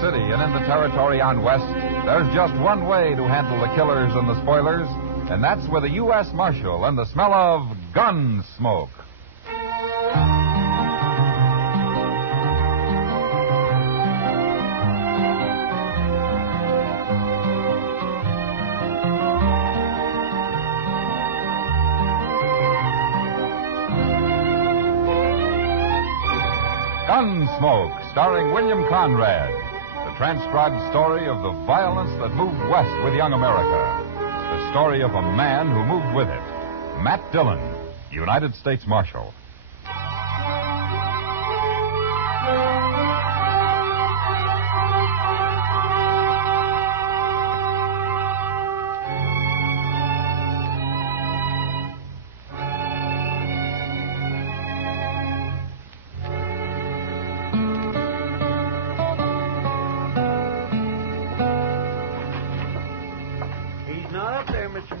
City and in the territory on West, there's just one way to handle the killers and the spoilers, and that's with a U.S. Marshal and the smell of gun smoke. Gunsmoke, starring William Conrad. The transcribed story of the violence that moved west with young America. The story of a man who moved with it. Matt Dillon, United States Marshal.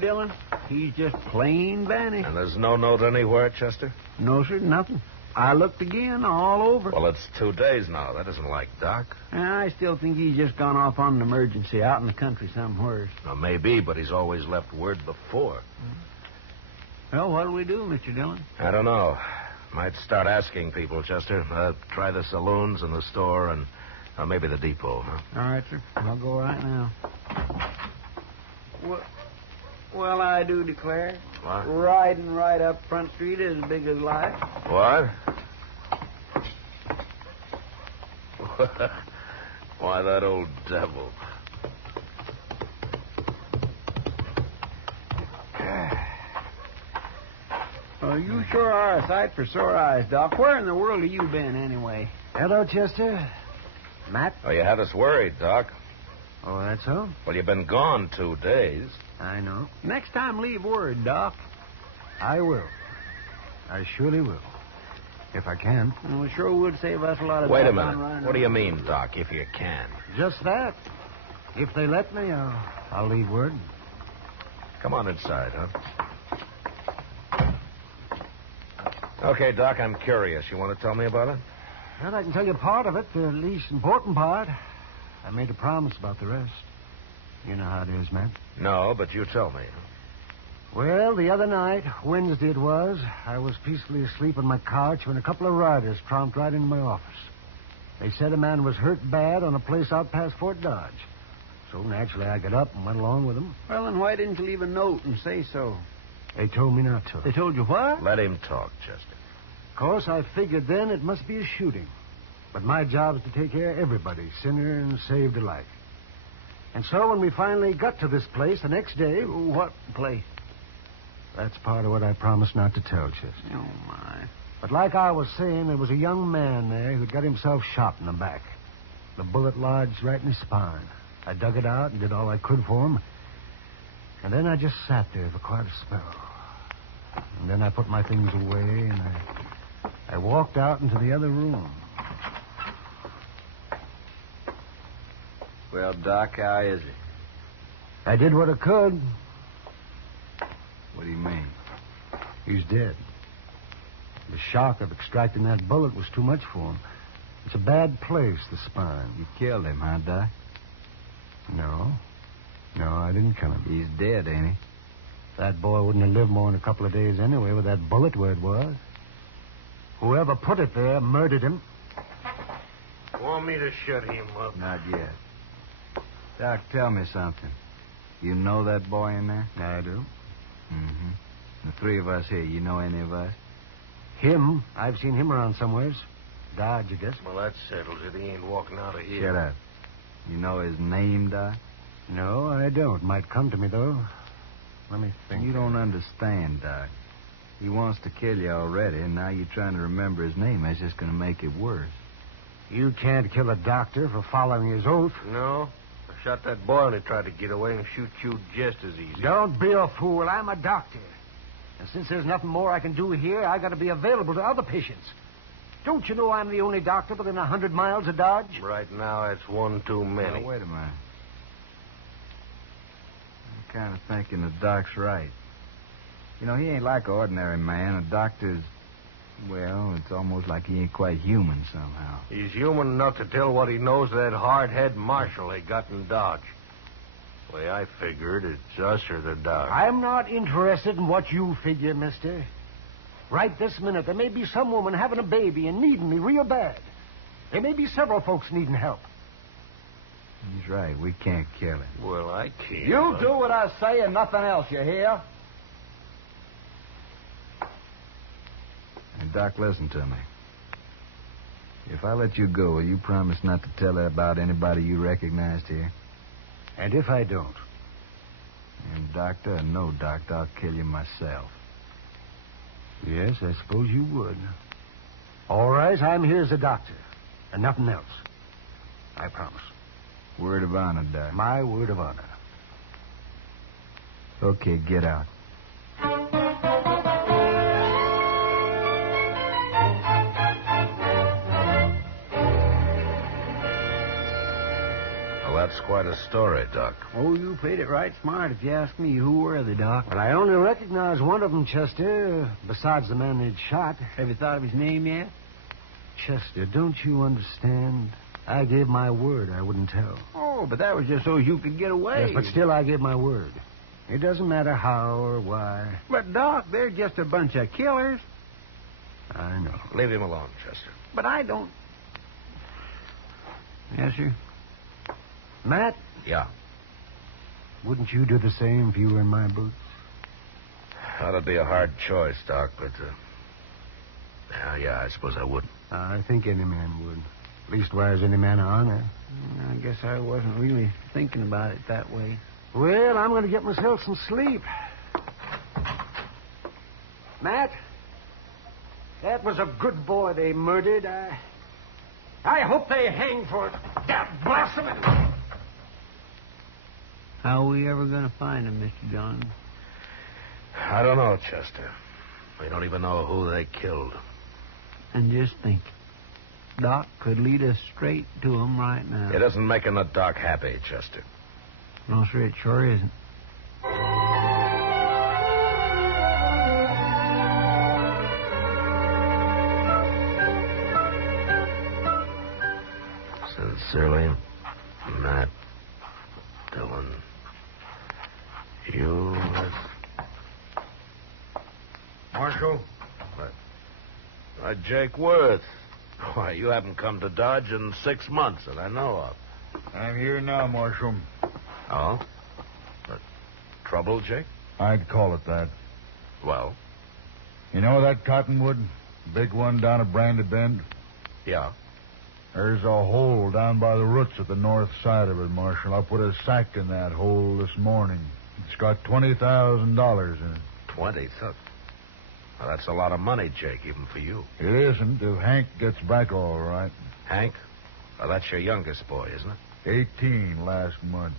Dillon. He's just plain vanished. And there's no note anywhere, Chester? No, sir, nothing. I looked again, all over. Well, it's 2 days now. That isn't like Doc. I still think he's just gone off on an emergency out in the country somewhere. Well, maybe, but he's always left word before. Well, what'll we do, Mr. Dillon? I don't know. Might start asking people, Chester. Try the saloons and the store and maybe the depot, huh? All right, sir. I'll go right now. Well, I do declare. What? Riding right up Front Street as big as life. What? Why, that old devil. Oh, you sure are a sight for sore eyes, Doc. Where in the world have you been, anyway? Hello, Chester. Matt? Oh, you had us worried, Doc. Oh, that's so? Well, you've been gone 2 days. I know. Next time, leave word, Doc. I will. I surely will. If I can. Well, it sure would save us a lot of Wait a time minute. running What do you around. mean, Doc, if you can? Just that. If they let me, I'll leave word. Come on inside, huh? Okay, Doc, I'm curious. You want to tell me about it? Well, I can tell you part of it, the least important part. I made a promise about the rest. You know how it is, Matt. No, but you tell me. Well, the other night, Wednesday it was, I was peacefully asleep on my couch when a couple of riders tromped right into my office. They said a man was hurt bad on a place out past Fort Dodge. So naturally I got up and went along with them. Well, then why didn't you leave a note and say so? They told me not to. They told you what? Let him talk, Chester. Of course, I figured then it must be a shooting. But my job is to take care of everybody, sinner and saved alike. And so when we finally got to this place the next day... What place? That's part of what I promised not to tell, Chester. Oh, my. But like I was saying, there was a young man there who'd got himself shot in the back. The bullet lodged right in his spine. I dug it out and did all I could for him. And then I just sat there for quite a spell. And then I put my things away and I walked out into the other room. Well, Doc, how is he? I did what I could. What do you mean? He's dead. The shock of extracting that bullet was too much for him. It's a bad place, the spine. You killed him, huh, Doc? No. No, I didn't kill him. He's dead, ain't he? That boy wouldn't have lived more than a couple of days anyway with that bullet where it was. Whoever put it there murdered him. Want me to shut him up? Not yet. Doc, tell me something. You know that boy in there? I do. Mm-hmm. The 3 of us here, you know any of us? Him? I've seen him around somewheres. Dodge, I guess. Well, that settles it. He ain't walking out of here. Shut up. You know his name, Doc? No, I don't. Might come to me, though. Let me think. You don't understand, Doc. He wants to kill you already, and now you're trying to remember his name. That's just going to make it worse. You can't kill a doctor for following his oath. No. I shot that boy and he tried to get away and shoot you just as easy. Don't be a fool. I'm a doctor. And since there's nothing more I can do here, I got to be available to other patients. Don't you know I'm the only doctor within 100 miles of Dodge? Right now, it's one too many. Now, wait a minute. I'm kind of thinking the Doc's right. You know, he ain't like an ordinary man. A doctor's... Well, it's almost like he ain't quite human somehow. He's human enough to tell what he knows to that hard-head marshal they got in Dodge. The way I figured, it's us or the dog. I'm not interested in what you figure, mister. Right this minute, there may be some woman having a baby and needing me real bad. There may be several folks needing help. He's right. We can't kill him. Well, I can't. You do what I say and nothing else, you hear? And, Doc, listen to me. If I let you go, will you promise not to tell about anybody you recognized here? And if I don't? And, Doctor, or no doctor, I'll kill you myself. Yes, I suppose you would. All right, I'm here as a doctor. And nothing else. I promise. Word of honor, Doc. My word of honor. Okay, get out. Well, that's quite a story, Doc. Oh, you played it right smart if you ask me. Who were they, Doc? Well, I only recognize one of them, Chester, besides the man they'd shot. Have you thought of his name yet? Chester, don't you understand? I gave my word I wouldn't tell. Oh, but that was just so you could get away. Yes, but still I gave my word. It doesn't matter how or why. But, Doc, they're just a bunch of killers. I know. Leave him alone, Chester. But I don't... Yes, sir? Matt, Yeah. wouldn't you do the same if you were in my boots? That'd be a hard choice, Doc, but... yeah, I suppose I would. I think any man would. Leastwise, any man of honor. I guess I wasn't really thinking about it that way. Well, I'm going to get myself some sleep. Matt, that was a good boy they murdered. I hope they hang for it. God bless them. How are we ever going to find him, Mr. John? I don't know, Chester. We don't even know who they killed. And just think, Doc could lead us straight to him right now. It isn't making the Doc happy, Chester. No, sir, it sure isn't. Sincerely, Matt Dillon. U.S. Marshal? Jake Worth. Why, you haven't come to Dodge in 6 months that I know of. I'm here now, Marshal. Oh? But trouble, Jake? I'd call it that. Well, You know that cottonwood? Big one down at Brandy Bend? yeah. There's a hole down by the roots at the north side of it, Marshal. I put a sack in that hole this morning. It's got $20,000 in it. 20? Well, that's a lot of money, Jake, even for you. It isn't if Hank gets back all right. Hank? Well, that's your youngest boy, isn't it? 18 last month.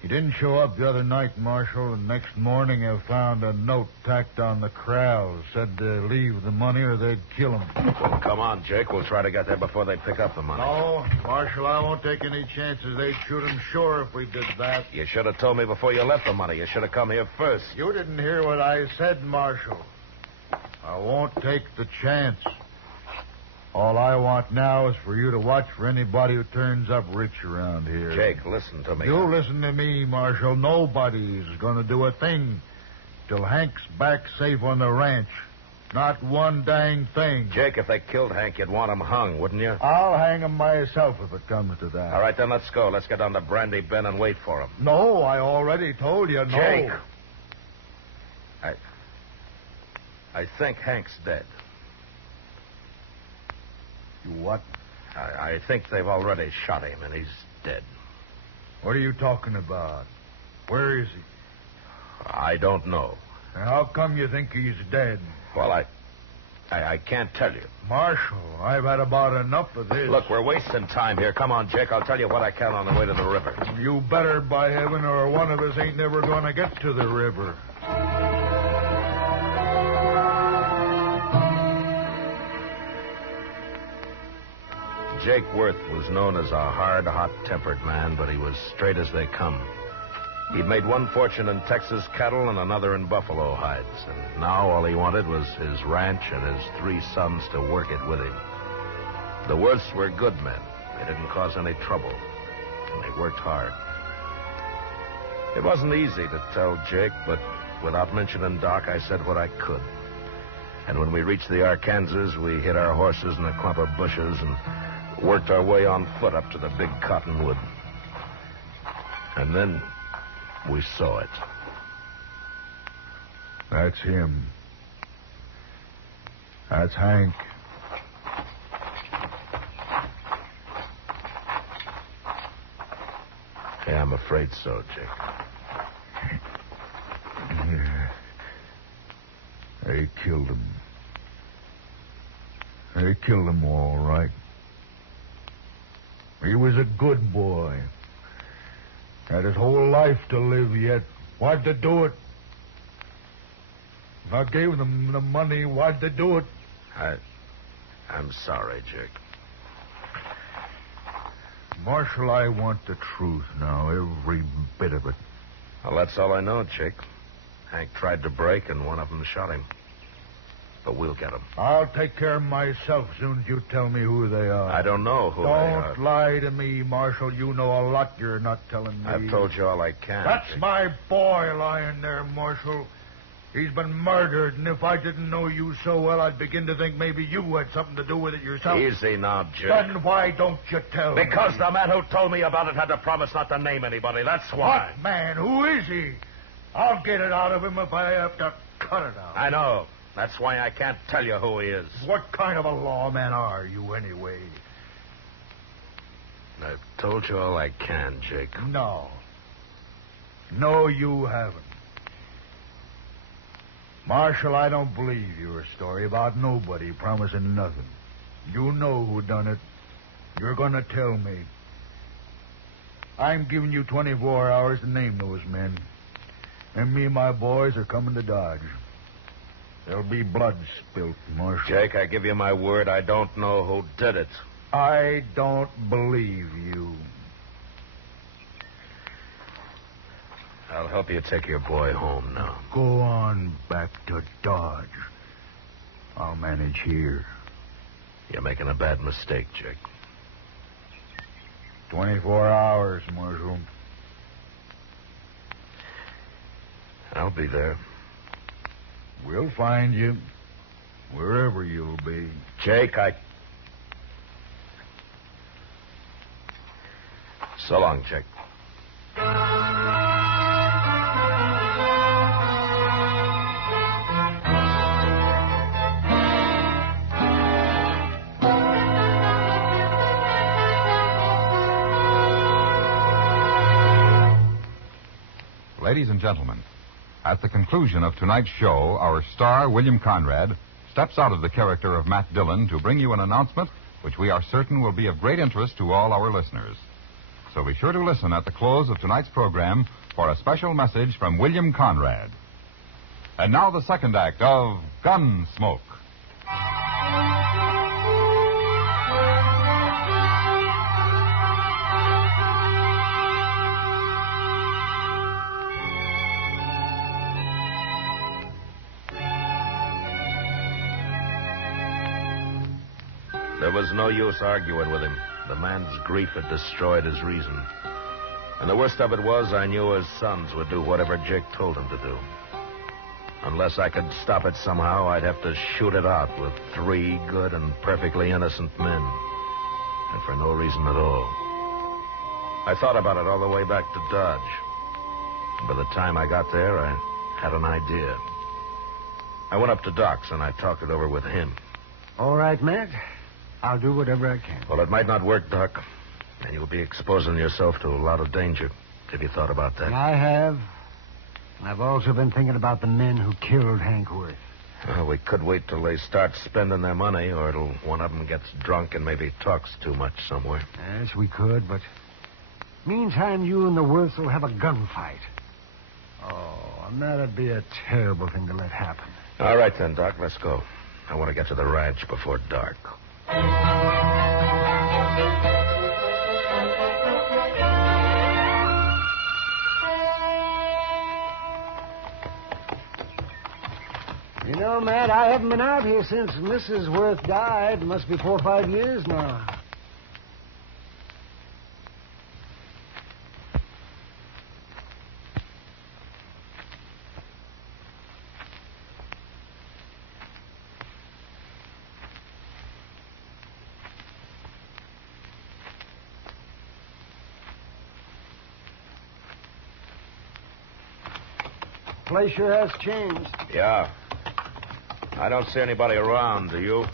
He didn't show up the other night, Marshal, and next morning I found a note tacked on the corral. Said to leave the money or they'd kill him. Well, come on, Jake. We'll try to get there before they pick up the money. No, Marshal, I won't take any chances. They'd shoot him sure if we did that. You should have told me before you left the money. You should have come here first. You didn't hear what I said, Marshal. I won't take the chance. All I want now is for you to watch for anybody who turns up rich around here. Jake, listen to me. You listen to me, Marshal. Nobody's going to do a thing till Hank's back safe on the ranch. Not one dang thing. Jake, if they killed Hank, you'd want him hung, wouldn't you? I'll hang him myself if it comes to that. All right, then let's go. Let's get down to Brandy Bend and wait for him. No, I already told you no. Jake. I think Hank's dead. You what? I think they've already shot him, and he's dead. What are you talking about? Where is he? I don't know. And how come you think he's dead? Well, I can't tell you. Marshal, I've had about enough of this. Look, we're wasting time here. Come on, Jake. I'll tell you what I can on the way to the river. You better, by heaven, or one of us ain't never going to get to the river. Jake Worth was known as a hard, hot-tempered man, but he was straight as they come. He'd made one fortune in Texas cattle and another in buffalo hides. And now all he wanted was his ranch and his 3 sons to work it with him. The Worths were good men. They didn't cause any trouble. And they worked hard. It wasn't easy to tell Jake, but without mentioning Doc, I said what I could. And when we reached the Arkansas, we hid our horses in a clump of bushes and worked our way on foot up to the big cottonwood. And then we saw it. That's him. That's Hank. Yeah, I'm afraid so, Jake. Yeah. They killed him. They killed him all right. He was a good boy. Had his whole life to live yet. Why'd they do it? If I gave them the money, why'd they do it? I'm sorry, Jake. Marshal, I want the truth now, every bit of it. Well, that's all I know, Jake. Hank tried to break, and one of them shot him. But we'll get him. I'll take care of myself soon as you tell me who they are. I don't know who they are. Don't lie to me, Marshal. You know a lot you're not telling me. I've told you all I can. That's Jake. my boy lying there, Marshal. He's been murdered, and if I didn't know you so well, I'd begin to think maybe you had something to do with it yourself. Easy now, Jake. Then why don't you tell me? Because the man who told me about it had to promise not to name anybody. That's why. What man? Who is he? I'll get it out of him if I have to cut it out. I know. That's why I can't tell you who he is. What kind of a lawman are you, anyway? I've told you all I can, Jake. No. No, you haven't. Marshal, I don't believe your story about nobody promising nothing. You know who done it. You're going to tell me. I'm giving you 24 hours to name those men. And me and my boys are coming to Dodge. There'll be blood spilt, Marshal. Jake, I give you my word, I don't know who did it. I don't believe you. I'll help you take your boy home now. Go on back to Dodge. I'll manage here. You're making a bad mistake, Jake. 24 hours, Marshal. I'll be there. We'll find you, wherever you'll be. Jake, So long, Jake. Ladies and gentlemen, at the conclusion of tonight's show, our star, William Conrad, steps out of the character of Matt Dillon to bring you an announcement which we are certain will be of great interest to all our listeners. So be sure to listen at the close of tonight's program for a special message from William Conrad. And now the second act of Gunsmoke. There was no use arguing with him. The man's grief had destroyed his reason. And the worst of it was, I knew his sons would do whatever Jake told them to do. Unless I could stop it somehow, I'd have to shoot it out with 3 good and perfectly innocent men. And for no reason at all. I thought about it all the way back to Dodge. And by the time I got there, I had an idea. I went up to Doc's and I talked it over with him. All right, Matt. I'll do whatever I can. Well, it might not work, Doc. And you'll be exposing yourself to a lot of danger. Have you thought about that? I have. I've also been thinking about the men who killed Hank Worth. Well, we could wait till they start spending their money, or till one of them gets drunk and maybe talks too much somewhere. Yes, we could, but meantime, you and the Worths will have a gunfight. Oh, and that'd be a terrible thing to let happen. All right, then, Doc, let's go. I want to get to the ranch before dark. You know, Matt, I haven't been out here since Mrs. Worth died. It must be 4 or 5 years now. Place sure has changed. Yeah. I don't see anybody around, do you?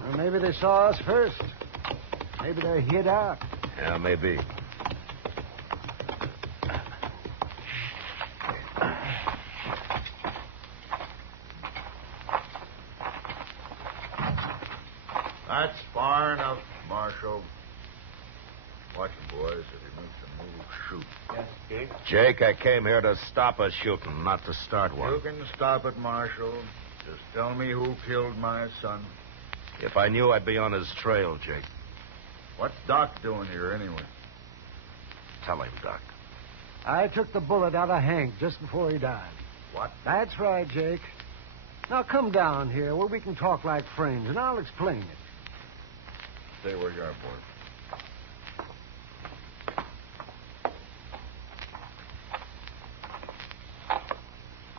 Well, maybe they saw us first. Maybe they're hid out. Yeah, maybe. That's far enough, Marshal. Watch him, boys. If he makes a move, shoot. Yes, Jake. Jake, I came here to stop a shooting, not to start one. You can stop it, Marshal. Just tell me who killed my son. If I knew, I'd be on his trail, Jake. What's Doc doing here, anyway? Tell him, Doc. I took the bullet out of Hank just before he died. What? That's right, Jake. Now come down here where we can talk like friends, and I'll explain it. Stay where you are, boy.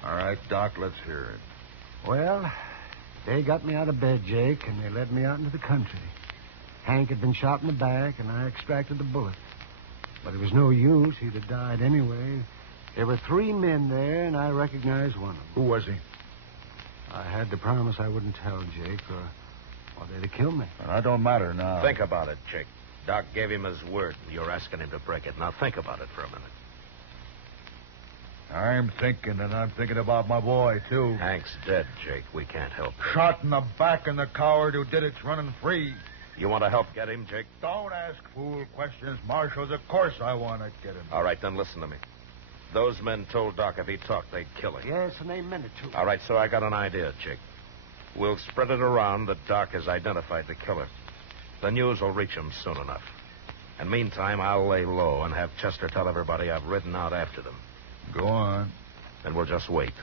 All right, Doc, let's hear it. Well, they got me out of bed, Jake, and they led me out into the country. Hank had been shot in the back, and I extracted the bullet. But it was no use. He'd have died anyway. There were 3 men there, and I recognized one of them. Who was he? I had to promise I wouldn't tell, Jake, or they'd have killed me. That don't matter now. Think about it, Jake. Doc gave him his word, and you're asking him to break it. Now think about it for a minute. I'm thinking, and I'm thinking about my boy, too. Hank's dead, Jake. We can't help him. Shot in the back, and the coward who did it's running free. You want to help get him, Jake? Don't ask fool questions, Marshals. Of course I want to get him. All right, then listen to me. Those men told Doc if he talked, they'd kill him. Yes, and they meant it to. All right, so I got an idea, Jake. We'll spread it around that Doc has identified the killer. The news will reach him soon enough. And meantime, I'll lay low and have Chester tell everybody I've ridden out after them. Go on. Then we'll just wait.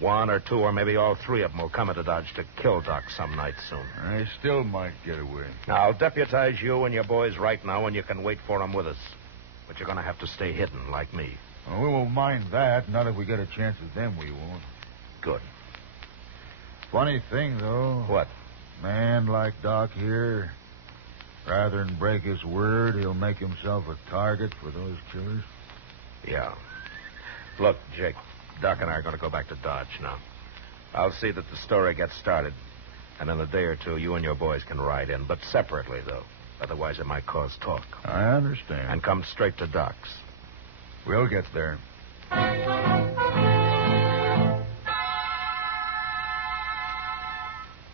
1 or 2 or maybe all 3 of them will come into Dodge to kill Doc some night soon. I still might get away. Now, I'll deputize you and your boys right now, and you can wait for them with us. But you're going to have to stay hidden, like me. Well, we won't mind that. Not if we get a chance at them, we won't. Good. Funny thing, though. What? Man like Doc here, rather than break his word, he'll make himself a target for those killers. Yeah. Look, Jake, Doc and I are going to go back to Dodge now. I'll see that the story gets started. And in a day or 2, you and your boys can ride in, but separately, though. Otherwise, it might cause talk. I understand. And come straight to Doc's. We'll get there.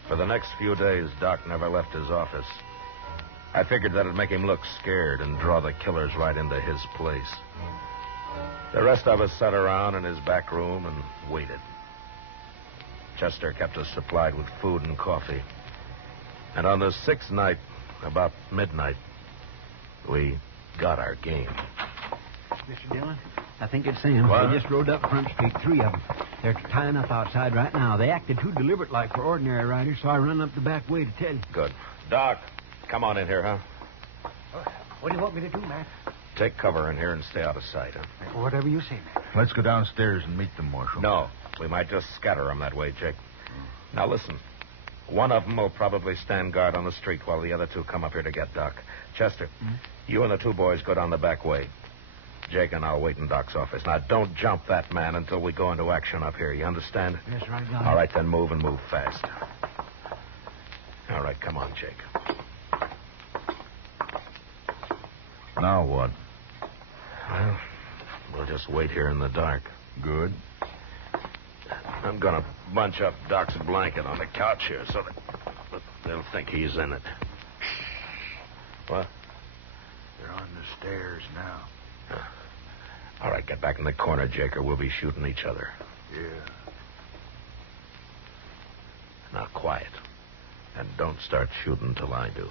For the next few days, Doc never left his office. I figured that'd make him look scared and draw the killers right into his place. The rest of us sat around in his back room and waited. Chester kept us supplied with food and coffee. And on the 6th night, about midnight, we got our game. Mr. Dillon, I think it's them. What? They just rode up Front Street, 3 of them. They're tying up outside right now. They acted too deliberate like for ordinary riders, so I run up the back way to tell you. Good. Doc, come on in here, huh? What do you want me to do, Matt? Take cover in here and stay out of sight, huh? Whatever you say, Matt. Let's go downstairs and meet them, Marshal. No, we might just scatter them that way, Jake. Now, listen. One of them will probably stand guard on the street while the other 2 come up here to get Doc. Chester, you and the 2 boys go down the back way. Jake and I'll wait in Doc's office. Now, don't jump that man until we go into action up here. You understand? Yes, right, got it. All right, then move and move fast. All right, come on, Jake. Now what? Well, we'll just wait here in the dark. Good. I'm going to bunch up Doc's blanket on the couch here so that they'll think he's in it. What? They're on the stairs now. All right, get back in the corner, Jake, or we'll be shooting each other. Yeah. Now, quiet. And don't start shooting till I do.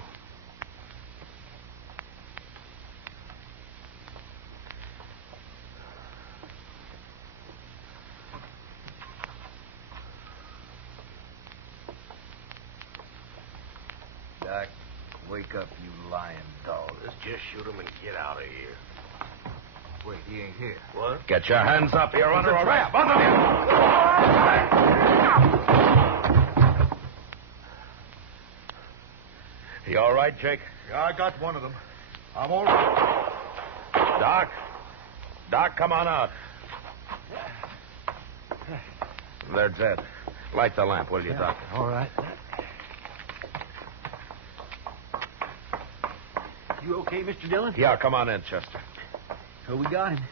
wake up, you lying dog. Let's just shoot him and get out of here. Wait, he ain't here. What? Get your hands up. You're under arrest. Both of you. You all right, Jake? Yeah, I got one of them. I'm all right. Doc, come on out. There's Ed. Light the lamp, will you, Doc? All right. You okay, Mr. Dillon? Yeah, come on in, Chester. So we got him.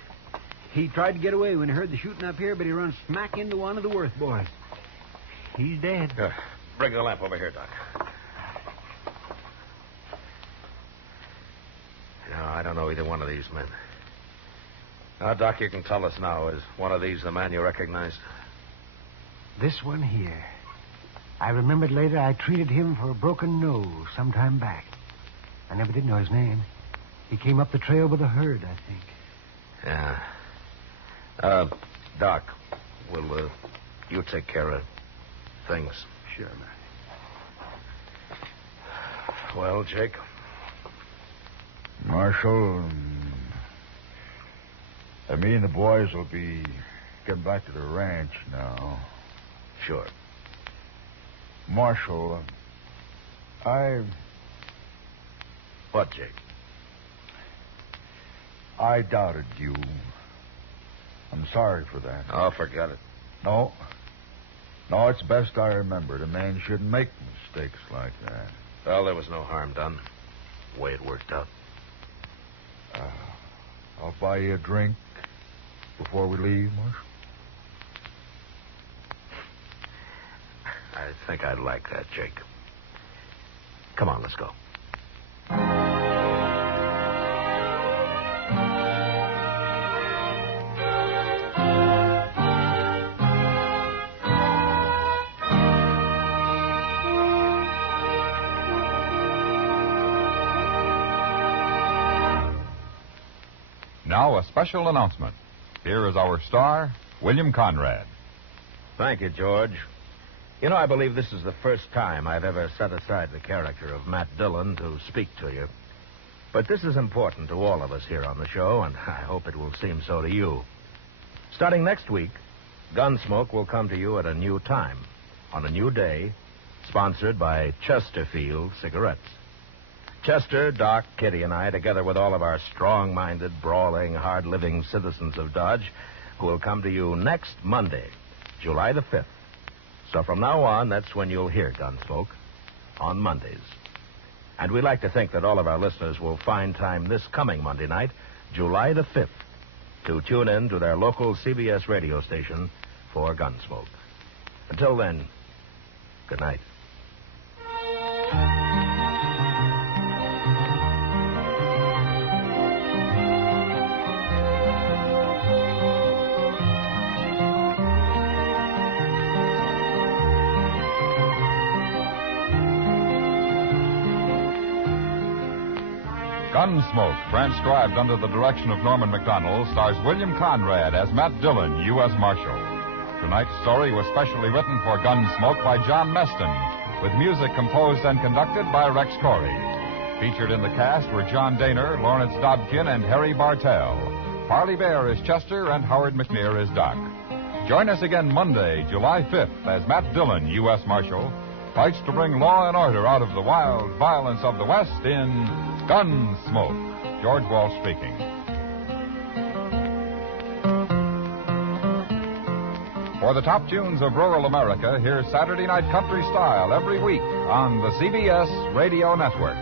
He tried to get away when he heard the shooting up here, but he run smack into one of the Worth boys. He's dead. Bring the lamp over here, Doc. No, I don't know either one of these men. Now, Doc, you can tell us now. Is one of these the man you recognized? This one here. I remembered later I treated him for a broken nose some time back. I never did know his name. He came up the trail with a herd, I think. Yeah. Doc, will you take care of things? Sure, man. Well, Jake? Marshal, me and the boys will be getting back to the ranch now. Sure. Marshal, What, Jake? I doubted you. I'm sorry for that. Oh, forget it. No, it's best I remembered. A man shouldn't make mistakes like that. Well, there was no harm done. The way it worked out. I'll buy you a drink before we leave, Marshal. I think I'd like that, Jake. Come on, let's go. Now, a special announcement. Here is our star, William Conrad. Thank you, George. You know, I believe this is the first time I've ever set aside the character of Matt Dillon to speak to you. But this is important to all of us here on the show, and I hope it will seem so to you. Starting next week, Gunsmoke will come to you at a new time, on a new day, sponsored by Chesterfield Cigarettes. Chester, Doc, Kitty, and I, together with all of our strong-minded, brawling, hard-living citizens of Dodge, who will come to you next Monday, July the 5th. So from now on, that's when you'll hear Gunsmoke, on Mondays. And we like to think that all of our listeners will find time this coming Monday night, July the 5th, to tune in to their local CBS radio station for Gunsmoke. Until then, good night. Gunsmoke, transcribed under the direction of Norman MacDonald, stars William Conrad as Matt Dillon, U.S. Marshal. Tonight's story was specially written for Gunsmoke by John Meston, with music composed and conducted by Rex Corey. Featured in the cast were John Daner, Lawrence Dobkin, and Harry Bartell. Parley Bear is Chester, and Howard McNear is Doc. Join us again Monday, July 5th, as Matt Dillon, U.S. Marshal, fights to bring law and order out of the wild violence of the West in Gunsmoke. George Walsh speaking. For the top tunes of rural America, here's Saturday Night Country Style every week on the CBS Radio Network.